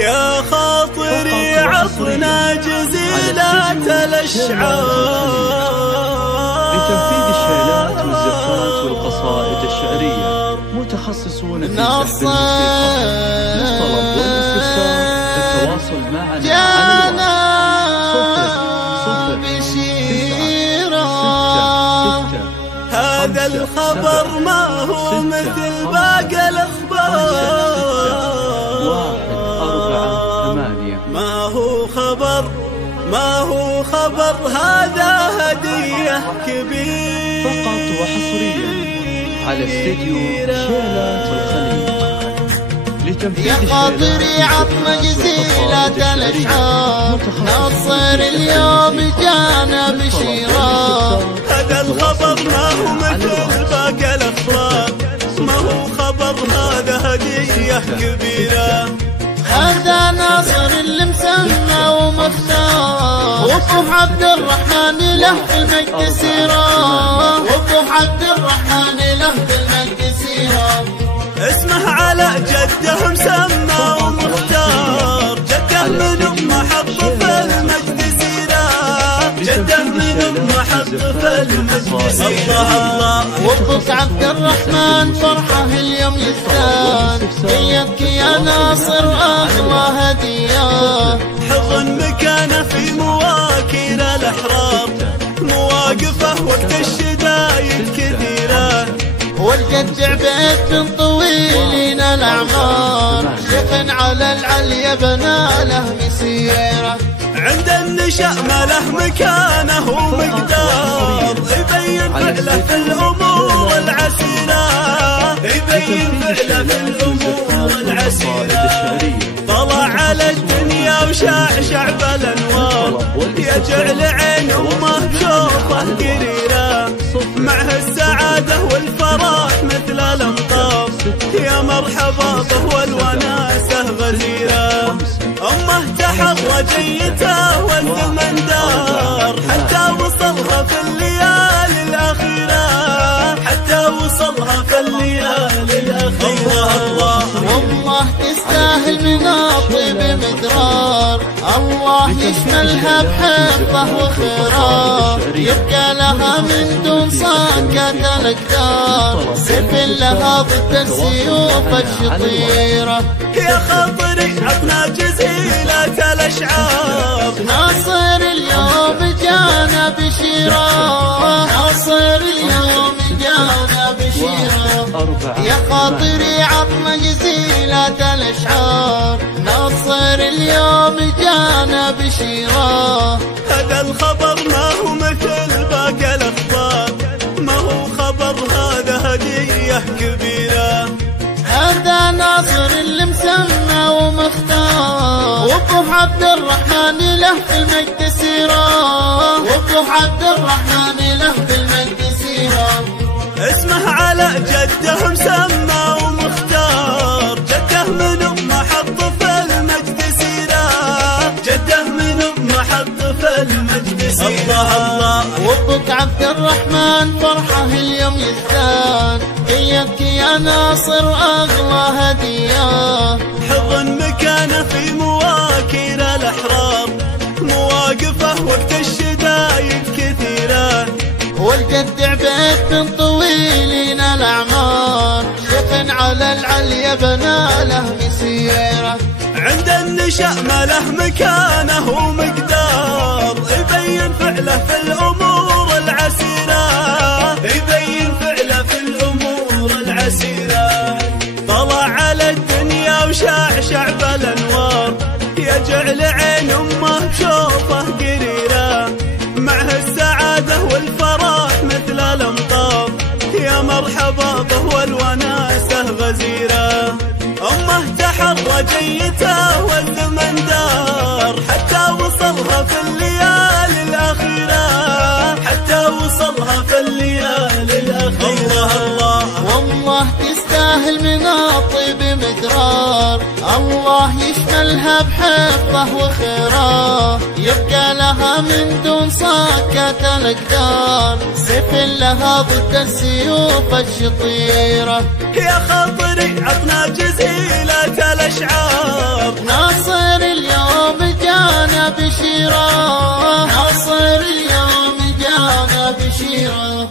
يا خاطري عطنا جزيلة الأشعار لتنفيذ الشيلات والزفات والقصائد الشعرية متخصصون في سحب الموسيقى. للطلب والاستفسار التواصل معنا على بشيرا. هذا الخبر ما هو مثل باقي الأخبار. ما هو خبر هذا هدية كبيرة فقط وحصريا على استديو شيلات الخليج. يا خاطري عطنا جزيلة الأشعار، نصر اليوم جانا بشيرا. هذا الخبر ما هو مثل باقي الأخبار، ما هو خبر هذا هدية كبيرة. هذا ناصر اللي مسمى ومختار، وابو عبد الرحمن له في المجد سيرة، وابو عبد الرحمن له في المجد سيرة. اسمه على جده مسمى ومختار، جده من أمه حط في المجد سيرة، جده من أمه حط في المجد سيرة. الله وابوك عبد الرحمن فرحه اليوم يزداد، بيدك يا ناصر أغلى هدية. حضن مكانه في مواكب الأحرار، مواقفه وقت الشدايد كثيرة. والجدع بيت من طويلين الأعمار، شيخ على العليا بنى له مسيرة. عند النشأ ما له مكانه ومقدار، يبين فعله في الأمور العسيرة، يبين فعله في الأمور العسيرة. طلع على الدنيا وشعشع بالأنوار، يجعل عين أمه بشوفه قريرة. معه السعادة والفرح مثل الأمطار، يا مرحبا به والوناسة غزيرة. أمه تحرى جيته والزمن دار، حتى وصلها في الليالي الأخيرة، حتى وصلها في الليالي الأخيرة. الله والله تستاهل من الطيب مدرار، الله يشملها بحفظه وخيرات، يبقى لها من دون صاقة الأقدار، سيف لها ضد السيوف الشطيرة. يا خاطري عطنا جزيلة الأشعار، ناصر اليوم جانا بشيرا، ناصر اليوم جانا بشيرا. يا خاطري عطنا جزيلة الأشعار، ناصر اليوم جانا بشيرا. هذا الخبر ما هو مثل باقي الأخبار، ما هو خبر هذا هدية كبيرة. هذا ناصر اللي مسمى ومختار، وابو عبد الرحمن له في المجد سيرة، وابو عبد الرحمن له في المجد سيرة. اسمه على جده مسمى ومختار، جده من أمه حط في المجد سيرة، جده من أمه حط في المجد سيرة. الله وابوك عبد الرحمن فرحه اليوم يزداد، بيدك يا ناصر أغلى هدية. حضن مكانه في مواكب الأحرار، مواقفه وقت الشدايد كثيرة. والجدع بيت من طويلين الأعمار، شيخ على العليا بنى له مسيرة. عند النشأ ما له مكانه ومقدار، يبين فعله في الأمور العسيرة، يبين فعله في الأمور العسيرة. طلع على الدنيا وشعشع بالأنوار، يجعل عين أمه بشوفه قريرة. معه السعادة والفرح مثل الأمطار، يا مرحبا به والوناسة غزيرة. أمه تحرى جيته والزمن دار، حتى وصلها في الليالي الأخيرة، حتى وصلها في الليالي الأخيرة. الله والله تستاهل من الطيب مدرار، الله يشمل كلها بحفظه وخيره، يبقى لها من دون صاكة الأقدار، سيف لها ضد السيوف الشطيرة. يا خاطري عطنا جزيلة الأشعار، ناصر اليوم جانا بشيره، ناصر اليوم جانا بشيره.